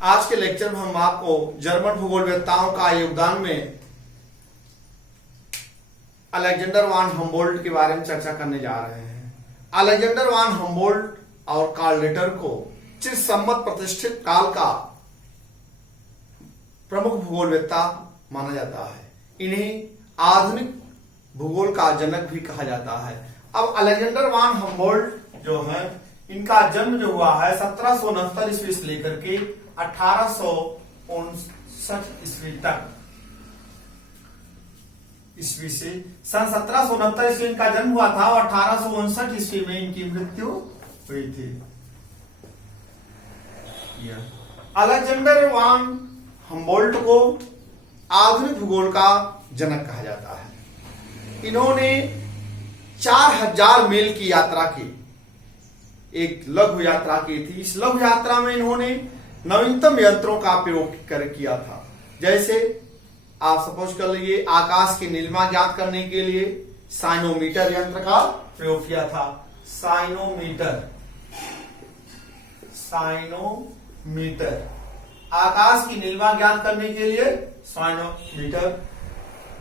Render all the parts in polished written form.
आज के लेक्चर में हम आपको जर्मन भूगोलवेत्ताओं का योगदान में अलेक्जेंडर वान हम्बोल्ट के बारे में चर्चा करने जा रहे हैं। अलेक्जेंडर वान हम्बोल्ट और कार्ल रिटर को चिरसम्मत प्रतिष्ठित काल का प्रमुख भूगोलवेत्ता माना जाता है। इन्हें आधुनिक भूगोल का जनक भी कहा जाता है। अब अलेक्जेंडर वान हम्बोल्ट जो है, इनका जन्म जो हुआ है 1769 ईस्वी से लेकर के 1859 ईस्वी तक, ईस्वी से सन 1769 ईस्वी इनका जन्म हुआ था और 1859 ईस्वी में इनकी मृत्यु हुई थी। अलेक्जेंडर वान हम्बोल्ट को आधुनिक भूगोल का जनक कहा जाता है। इन्होंने 4000 मील की यात्रा की, एक लघु यात्रा की थी। इस लघु यात्रा में इन्होंने नवीनतम यंत्रों का प्रयोग किया था। जैसे आप सपोज कर लीजिए, आकाश की नीलिमा ज्ञात करने के लिए साइनोमीटर यंत्र का प्रयोग किया था। साइनोमीटर आकाश की नीलिमा ज्ञात करने के लिए साइनोमीटर।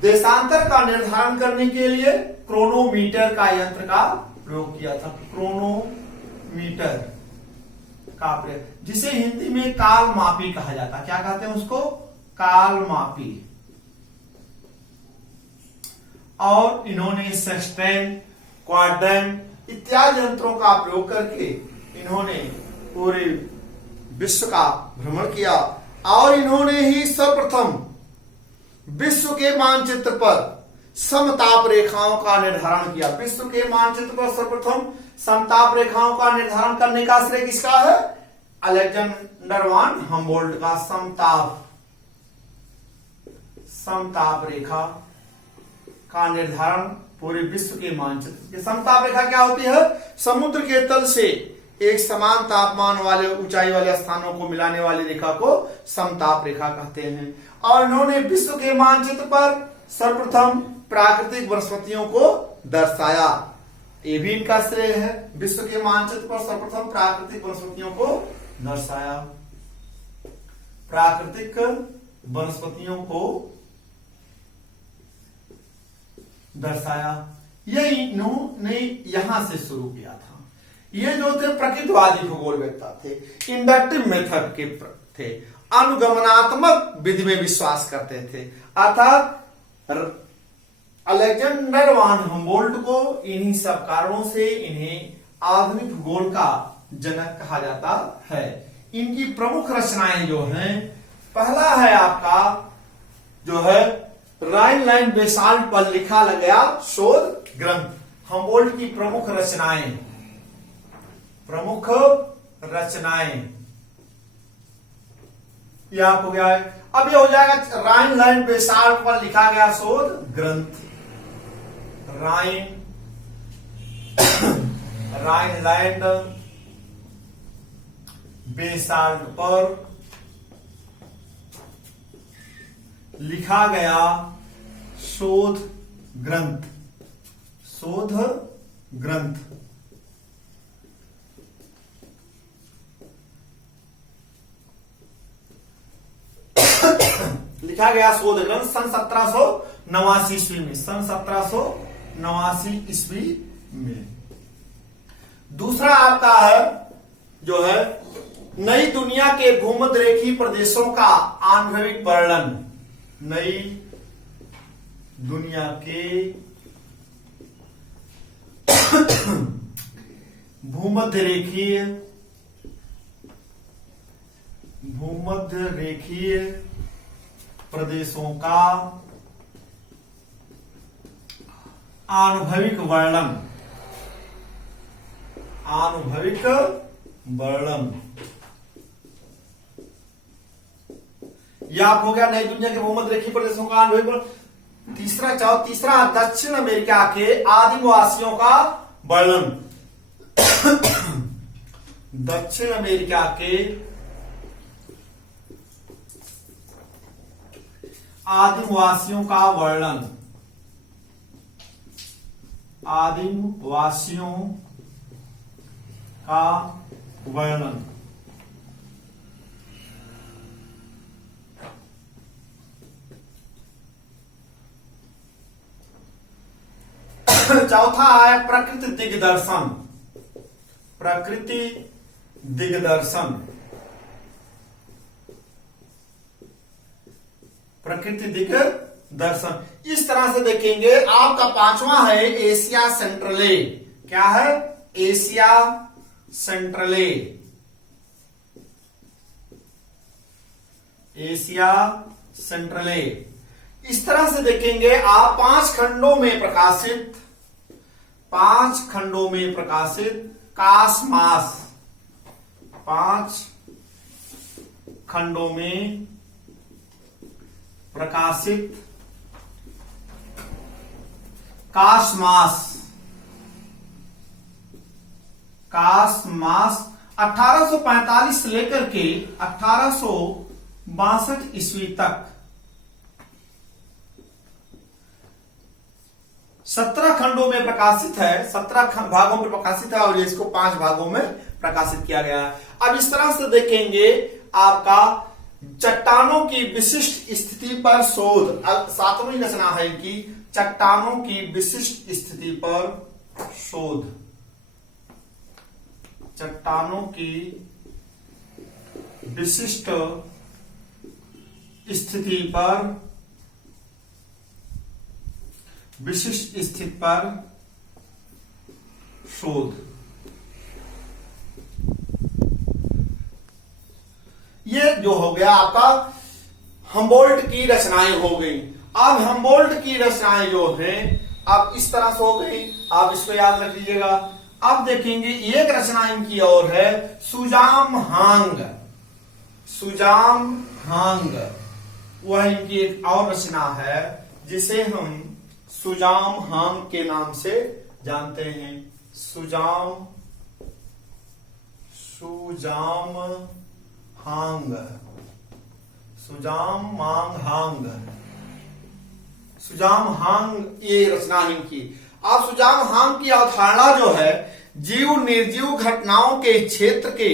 देशांतर का निर्धारण करने के लिए क्रोनोमीटर का यंत्र का प्रयोग किया था। क्रोनोमीटर का प्रयोग, जिसे हिंदी में कालमापी कहा जाता है। क्या कहते हैं उसको? कालमापी। और इन्होंने सेक्सटेंट, क्वाड्रेंट इत्यादि यंत्रों का प्रयोग करके इन्होंने पूरे विश्व का भ्रमण किया और इन्होंने ही सर्वप्रथम विश्व के मानचित्र पर समताप रेखाओं का निर्धारण किया। विश्व के मानचित्र पर सर्वप्रथम समताप रेखाओं का निर्धारण करने का श्रेय किसका है? अलेक्जेंडर वान हम्बोल्ट का। समताप रेखा का निर्धारण पूरे विश्व के मानचित्र के। समताप रेखा क्या होती है? समुद्र के तल से एक समान तापमान वाले ऊंचाई वाले स्थानों को मिलाने वाली रेखा को समताप रेखा कहते हैं। और इन्होंने विश्व के मानचित्र पर सर्वप्रथम प्राकृतिक वनस्पतियों को दर्शाया। ये भी इनका श्रेय है। विश्व के मानचित्र पर सर्वप्रथम प्राकृतिक वनस्पतियों को दर्शाया। प्राकृतिक वनस्पतियों को दर्शाया। ये इन्होंने यहां से शुरू किया था। ये जो थे प्रकृतिवादी भूगोलवेत्ता थे, इंडक्टिव मेथड के थे, अनुगमनात्मक विधि में विश्वास करते थे। अर्थात अलेक्जेंडर वान हम्बोल्ट को इन्हीं सब कारणों से इन्हें आधुनिक भूगोल का जनक कहा जाता है। इनकी प्रमुख रचनाएं जो हैं, पहला है आपका जो है राइनलैंड बेसाल्ट पर लिखा गया शोध ग्रंथ। हम्बोल्ट की प्रमुख रचनाएं यह आप हो गया है। अब ये हो जाएगा राइनलैंड बेसाल्ट पर लिखा गया शोध ग्रंथ। राइनलैंड बेसाल्ट पर लिखा गया शोध ग्रंथ। लिखा गया शोध ग्रंथ सन 1789 ईस्वी में। सन 1789 ईस्वी में। दूसरा आपका है जो है नई दुनिया के भूमध्य रेखीय प्रदेशों का आनुभविक वर्णन। नई दुनिया के भूमध्य रेखीय प्रदेशों का आनुभविक वर्णन। यह आप हो गया नई दुनिया के भूमध्य रेखीय प्रदेशों का अनुभविक वर्णन। तीसरा दक्षिण अमेरिका के आदिवासियों का वर्णन। दक्षिण अमेरिका के आदिवासियों का वर्णन। आदिवासियों का वर्णन। चौथा है प्रकृति दिग्दर्शन। प्रकृति दिग्दर्शन, प्रकृति दिग्दर्शन। इस तरह से देखेंगे। आपका पांचवा है एशिया सेंट्रले। क्या है? एशिया सेंट्रले। एशिया सेंट्रले। इस तरह से देखेंगे आप 5 खंडों में प्रकाशित, 5 खंडों में प्रकाशित कासमास, 5 खंडों में प्रकाशित कासमास, कासमास 1845 से लेकर के 1862 ईस्वी तक 17 खंडों में प्रकाशित है, 17 भागों में प्रकाशित है और इसको 5 भागों में प्रकाशित किया गया है। अब इस तरह से देखेंगे आपका चट्टानों की विशिष्ट स्थिति पर शोध। अब 7वीं रचना है कि चट्टानों की विशिष्ट स्थिति पर शोध। चट्टानों की विशिष्ट स्थिति पर, विशिष्ट स्थिति पर शोध। ये जो हो गया आपका हम्बोल्ट की रचनाएं हो गई। अब हम्बोल्ट की रचनाएं जो हैं अब इस तरह से हो गई, आप इसको याद रख लीजिएगा। अब देखेंगे एक रचना इनकी और है सुजाम हांग। सुजाम हांग वह इनकी एक और रचना है जिसे हम सुजाम हांग के नाम से जानते हैं। सुजाम हांग, सुजाम मांग हांग, सुजाम हांग ये रचना इनकी। अब सुजाम हांग की अवधारणा जो है जीव निर्जीव घटनाओं के क्षेत्र के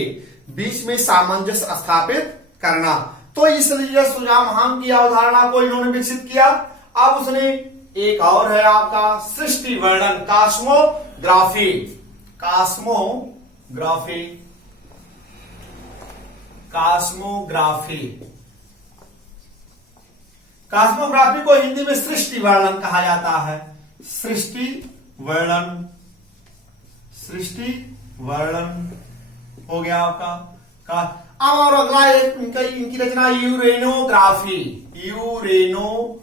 बीच में सामंजस्य स्थापित करना। तो इसलिए सुजाम हांग की अवधारणा को इन्होंने विकसित किया। अब उसने एक और है आपका सृष्टि वर्णन, कॉस्मोग्राफी। कॉस्मोग्राफी, कॉस्मोग्राफी, कॉस्मोग्राफी को हिंदी में सृष्टि वर्णन कहा जाता है। सृष्टि वर्णन, सृष्टि वर्णन हो गया आपका। अब और अगला इनकी रचना यूरेनोग्राफी। यूरेनोग्राफी,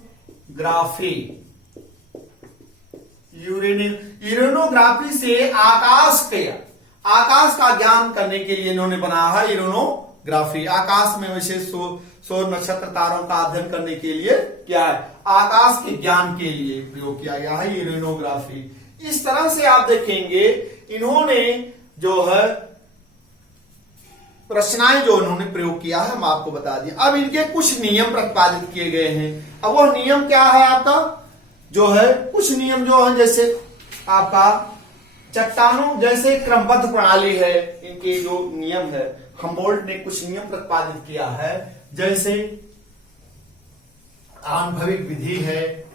यूरेनोग्राफी से आकाश का ज्ञान करने के लिए इन्होंने बनाया है यूरेनोग्राफी। आकाश में वैसे सौर नक्षत्र तारों का अध्ययन करने के लिए क्या है, आकाश के ज्ञान के लिए प्रयोग किया गया है यूरेनोग्राफी। इस तरह से आप देखेंगे इन्होंने जो है रचनाएं जो इन्होंने प्रयोग किया है हम आपको बता दिए। अब इनके कुछ नियम प्रतिपादित किए गए हैं। अब वह नियम क्या है आपका, जो है कुछ नियम जो है जैसे आपका चट्टानों जैसे क्रमबद्ध प्रणाली है, इनके जो नियम है हम्बोल्ट ने कुछ नियम प्रतिपादित किया है, जैसे आनुभविक विधि है,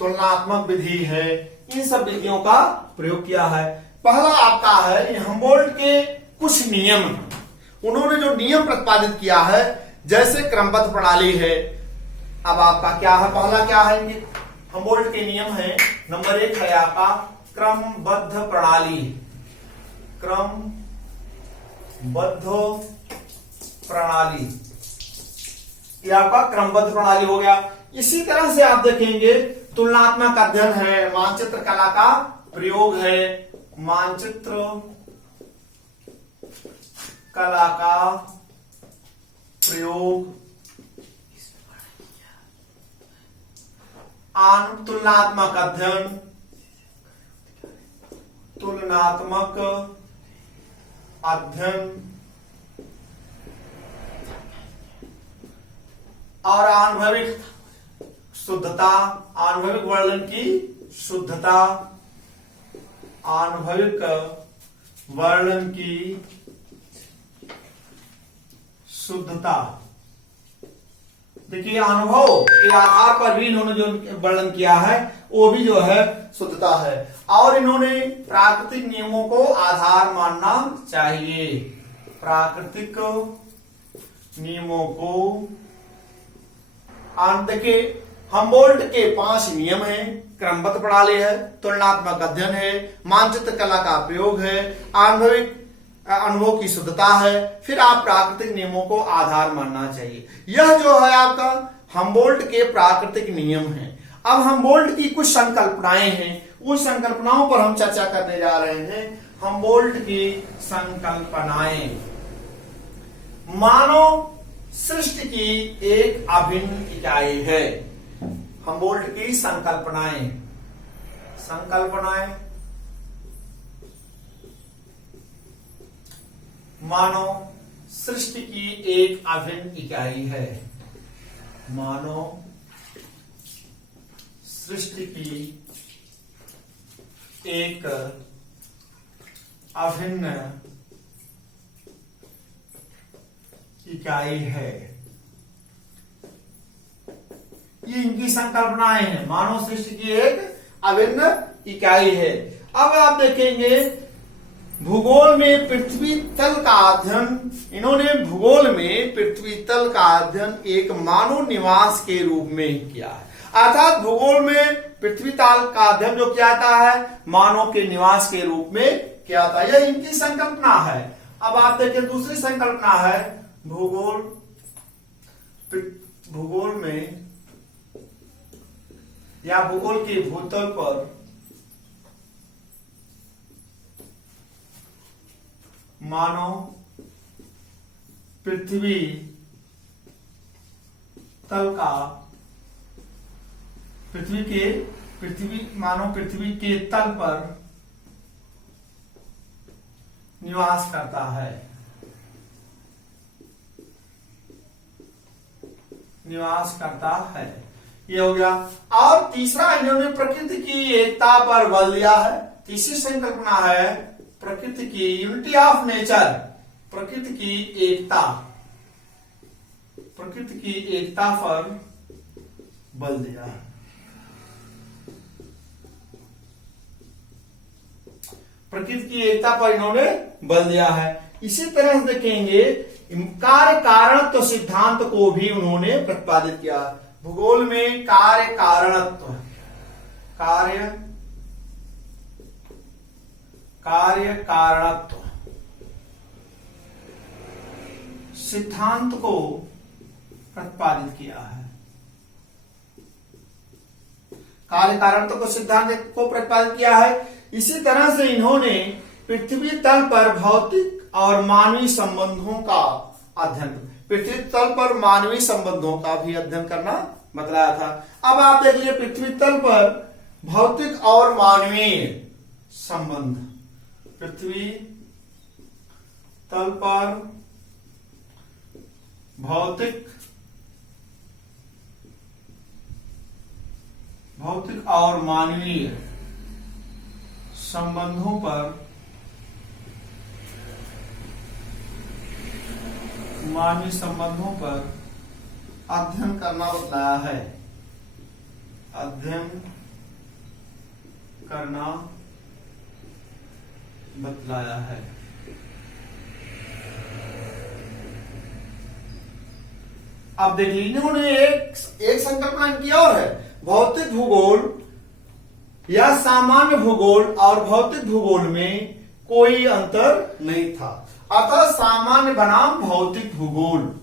तुलनात्मक विधि है, इन सब विधियों का प्रयोग किया है। पहला आपका है हम्बोल्ट के कुछ नियम, उन्होंने जो नियम प्रतिपादित किया है जैसे क्रमबद्ध प्रणाली है। अब आपका क्या है, पहला क्या है इनके हम्बोल्ट के नियम है, नंबर 1 है आपका क्रमबद्ध प्रणाली। क्रमबद्ध प्रणाली, ये आपका क्रमबद्ध प्रणाली हो गया। इसी तरह से आप देखेंगे तुलनात्मक अध्ययन है, मानचित्र कला का प्रयोग है, मानचित्र कला का प्रयोग, तुलनात्मक अध्ययन, तुलनात्मक अध्ययन और आनुभविक शुद्धता, आनुभविक वर्णन की शुद्धता, आनुभविक वर्णन की शुद्धता। देखिए अनुभव के आधार पर भी इन्होंने जो वर्णन किया है वो भी जो है शुद्धता है। और इन्होंने प्राकृतिक नियमों को आधार मानना चाहिए। प्राकृतिक नियमों को देखिए हम्बोल्ट के 5 नियम हैं। क्रमबद्ध प्रणाली है, तुलनात्मक अध्ययन है, मानचित्र कला का प्रयोग है, आणविक अनुभव की शुद्धता है, फिर आप प्राकृतिक नियमों को आधार मानना चाहिए। यह जो है आपका हम्बोल्ट के प्राकृतिक नियम हैं। अब हम्बोल्ट की कुछ संकल्पनाएं हैं, उस संकल्पनाओं पर हम चर्चा करने जा रहे हैं। हम्बोल्ट की संकल्पनाएं। मानव सृष्टि की एक अभिन्न इकाई है। हम्बोल्ट की संकल्पनाएं। मानव सृष्टि की एक अभिन्न इकाई है। मानव सृष्टि की एक अभिन्न इकाई है। ये इनकी संकल्पनाएं हैं। मानव सृष्टि की एक अभिन्न इकाई है। अब आप देखेंगे भूगोल में पृथ्वी तल का अध्ययन, इन्होंने भूगोल में पृथ्वी तल का अध्ययन एक मानव निवास के रूप में किया है। अर्थात भूगोल में पृथ्वी तल का अध्ययन जो किया जाता है मानव के निवास के रूप में किया जाता है। यह इनकी संकल्पना है। अब आप देखिए दूसरी संकल्पना है भूगोल में या भूगोल के भूतल पर मानव पृथ्वी के तल पर निवास करता है। ये हो गया। और तीसरा इन्होंने प्रकृति की एकता पर बल दिया है। तीसरी संकल्पना है प्रकृति की यूनिटी ऑफ नेचर। प्रकृति की एकता पर बल दिया है। प्रकृति की एकता पर इन्होंने बल दिया है। इसी तरह से देखेंगे कार्य कारणत्व सिद्धांत को भी उन्होंने प्रतिपादित किया। भूगोल में कार्य कारणत्व सिद्धांत को प्रतिपादित किया है। कार्य कारणत्व को सिद्धांत को प्रतिपादित किया है। इसी तरह से इन्होंने पृथ्वी तल पर भौतिक और मानवीय संबंधों का अध्ययन, पृथ्वी तल पर मानवीय संबंधों का भी अध्ययन करना बतलाया था। अब आप देख लीजिए पृथ्वी तल पर भौतिक और मानवीय संबंध। पृथ्वी तल पर भौतिक और मानवीय संबंधों पर अध्ययन करना बतलाया है। अब देख लीजिए इन्होंने एक संकल्पना इनकी और है। भौतिक भूगोल या सामान्य भूगोल और भौतिक भूगोल में कोई अंतर नहीं था। अतः सामान्य बनाम भौतिक भूगोल।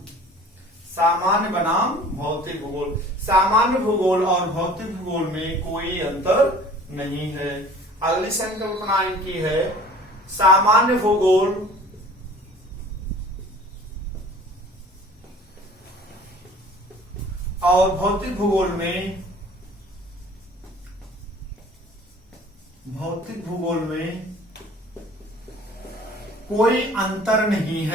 सामान्य भूगोल और भौतिक भूगोल में कोई अंतर नहीं है। अगली संकल्पना इनकी है सामान्य भूगोल और भौतिक भूगोल में कोई अंतर नहीं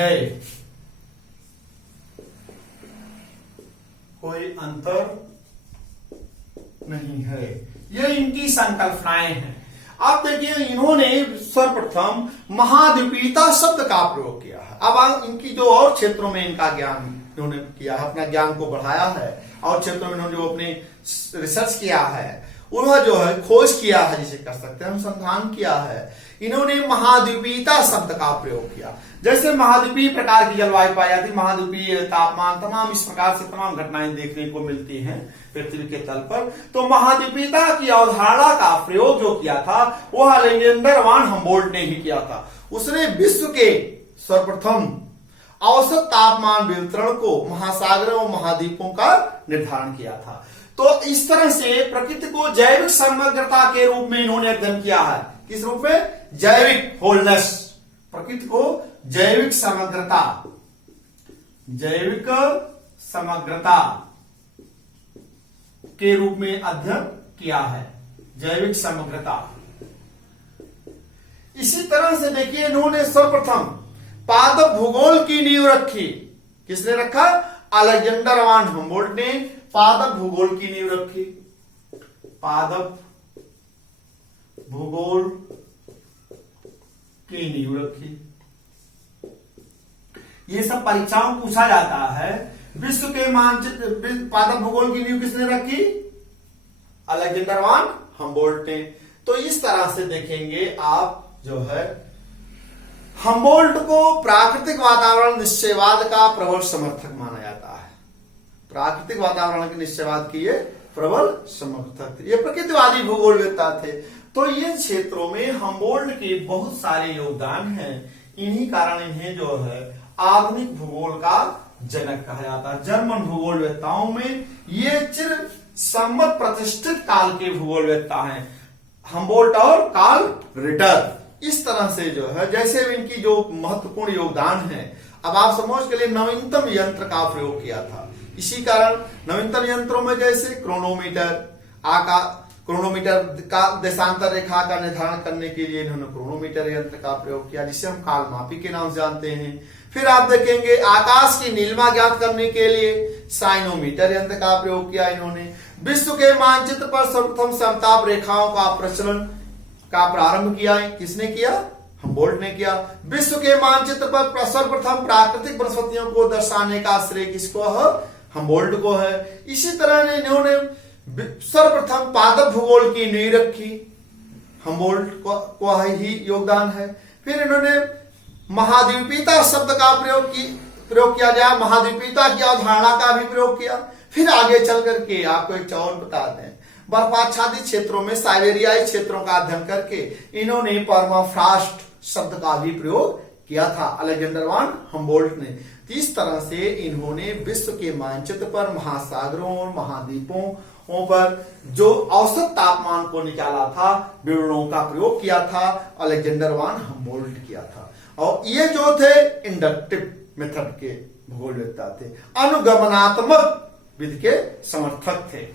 है। ये इनकी संकल्पनाएं हैं। अब देखिए इन्होंने सर्वप्रथम महाद्वीपीयता शब्द का प्रयोग किया है। अब इनकी जो और क्षेत्रों में इनका ज्ञान इन्होंने किया है, अपना ज्ञान को बढ़ाया है और क्षेत्रों में इन्होंने जो अपने रिसर्च किया है उन्होंने जो है खोज किया है, जिसे कर सकते हैं अनुसंधान किया है। इन्होंने महाद्वीपीयता शब्द का प्रयोग किया। जैसे महाद्वीपीय प्रकार की जलवायु पाई जाती, महाद्वीपीय तापमान, तमाम इस प्रकार से तमाम घटनाएं देखने को मिलती हैं पृथ्वी के तल पर। तो महाद्वीपीयता की अवधारणा का प्रयोग जो किया था वह अलेक्जेंडर वान हम्बोल्ट ने ही किया था। उसने विश्व के सर्वप्रथम औसत तापमान वितरण को महासागरों और महाद्वीपों का निर्धारण किया था। तो इस तरह से प्रकृति को जैविक समग्रता के रूप में इन्होंने अध्ययन किया है। किस रूप में? जैविक होलनेस। प्रकृति को जैविक समग्रता, जैविक समग्रता के रूप में अध्ययन किया है, जैविक समग्रता। इसी तरह से देखिए इन्होंने सर्वप्रथम पादप भूगोल की नींव रखी। किसने रखा? अलेक्जेंडर वान हम्बोल्ट ने पादप भूगोल की नींव रखी। पादप भूगोल की नींव रखी। ये सब परीक्षाओं में पूछा जाता है। विश्व के मानचित्र, पादप भूगोल की नींव किसने रखी? अलेक्जेंडर वान हम्बोल्ट ने। तो इस तरह से देखेंगे आप जो है हम्बोल्ट को प्राकृतिक वातावरण निश्चयवाद का प्रबल समर्थक माना जाता है। प्राकृतिक वातावरण के निश्चयवाद की ये प्रबल समर्थक थे। ये प्रकृतिवादी भूगोलवेत्ता थे। तो ये क्षेत्रों में हम्बोल्ट के बहुत सारे योगदान हैं। इन्हीं कारण इन्हें जो है आधुनिक भूगोल का जनक कहा जाता है। जर्मन भूगोलवेत्ताओं में ये चिर सम्मत प्रतिष्ठित काल के भूगोलवेत्ता हैं, हम्बोल्ट और कार्ल रिटर। इस तरह से जो है जैसे इनकी जो महत्वपूर्ण योगदान है, अब आप समझ के लिए नवीनतम यंत्र का प्रयोग किया था। इसी कारण नवीनतम यंत्रों में जैसे क्रोनोमीटर का देशांतर रेखा का निर्धारण करने के लिए इन्होंने क्रोनोमीटर यंत्र का प्रयोग किया, जिसे हम कालमापी के नाम से जानते हैं। फिर आप देखेंगे आकाश की नीलिमा ज्ञात करने के लिए साइनोमीटर यंत्र का प्रयोग किया इन्होंने। विश्व के मानचित्र पर सर्वप्रथम समताप रेखाओं का प्रचलन का प्रारंभ किया है। किसने किया? हम्बोल्ट ने किया। विश्व के मानचित्र पर सर्वप्रथम प्राकृतिक वनस्पतियों को दर्शाने का श्रेय किसको है? हम्बोल्ट को है। इसी तरह इन्होंने सर्वप्रथम पादप भूगोल की नींव रखी, हम्बोल्ट को ही योगदान है। फिर इन्होंने महाद्वीपीयता शब्द का प्रयोग किया गया, महाद्वीपीयता की अवधारणा का भी प्रयोग किया। फिर आगे चल करके आपको एक और बता दें, बर्फाच्छादित क्षेत्रों में साइबेरियाई क्षेत्रों का अध्ययन करके इन्होंने परमाफ्रॉस्ट शब्द का भी प्रयोग किया था अलेक्जेंडर वान हम्बोल्ट ने। इस तरह से इन्होंने विश्व के मानचित्र पर महासागरों और महाद्वीपों पर जो औसत तापमान को निकाला था, विवरणों का प्रयोग किया था अलेक्जेंडर वान हम्बोल्ट किया था। और ये जो थे इंडक्टिव मेथड के भूगोलवेत्ता थे, अनुगमनात्मक विधि के समर्थक थे।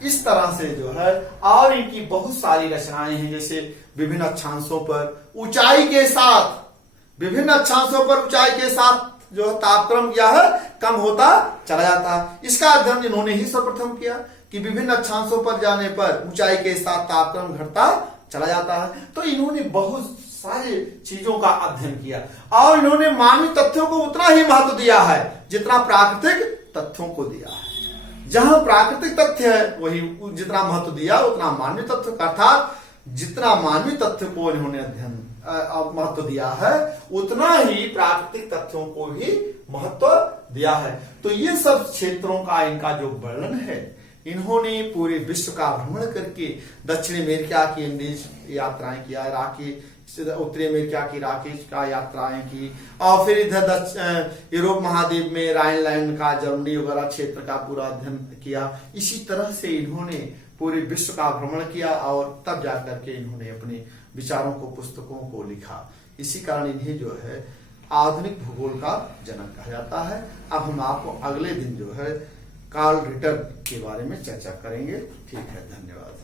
इस तरह से जो है और इनकी बहुत सारी रचनाएं हैं, जैसे विभिन्न अक्षांशों पर ऊंचाई के साथ, विभिन्न अक्षांशों पर ऊंचाई के साथ जो तापक्रम क्या है कम होता चला जाता है। इसका अध्ययन इन्होंने ही सर्वप्रथम किया कि विभिन्न अक्षांशों पर जाने पर ऊंचाई के साथ तापक्रम घटता चला जाता है। तो इन्होंने बहुत सारी चीजों का अध्ययन किया और इन्होंने मानवीय तथ्यों को उतना ही महत्व दिया है जितना प्राकृतिक तथ्यों को दिया है। जहां प्राकृतिक तथ्य है वही जितना महत्व दिया उतना मानवीय तथ्य, अर्थात जितना मानवीय तथ्य को इन्होंने अध्ययन महत्व दिया है उतना ही प्राकृतिक तथ्यों को भी महत्व दिया है। तो ये सब क्षेत्रों का इनका जो वर्णन है, इन्होंने पूरे विश्व का भ्रमण करके दक्षिण अमेरिका की इंडीज यात्राएं किया, उत्तरी अमेरिका की रॉकीज का यात्राएं की, और फिर इधर यूरोप महाद्वीप में राइनलैंड का, जर्मनी वगैरह क्षेत्र का पूरा अध्ययन किया। इसी तरह से इन्होंने पूरे विश्व का भ्रमण किया और तब जाकर के इन्होंने अपने विचारों को, पुस्तकों को लिखा। इसी कारण इन्हें जो है आधुनिक भूगोल का जनक कहा जाता है। अब हम आपको अगले दिन जो है कार्ल रिटर के बारे में चर्चा करेंगे। ठीक है, धन्यवाद।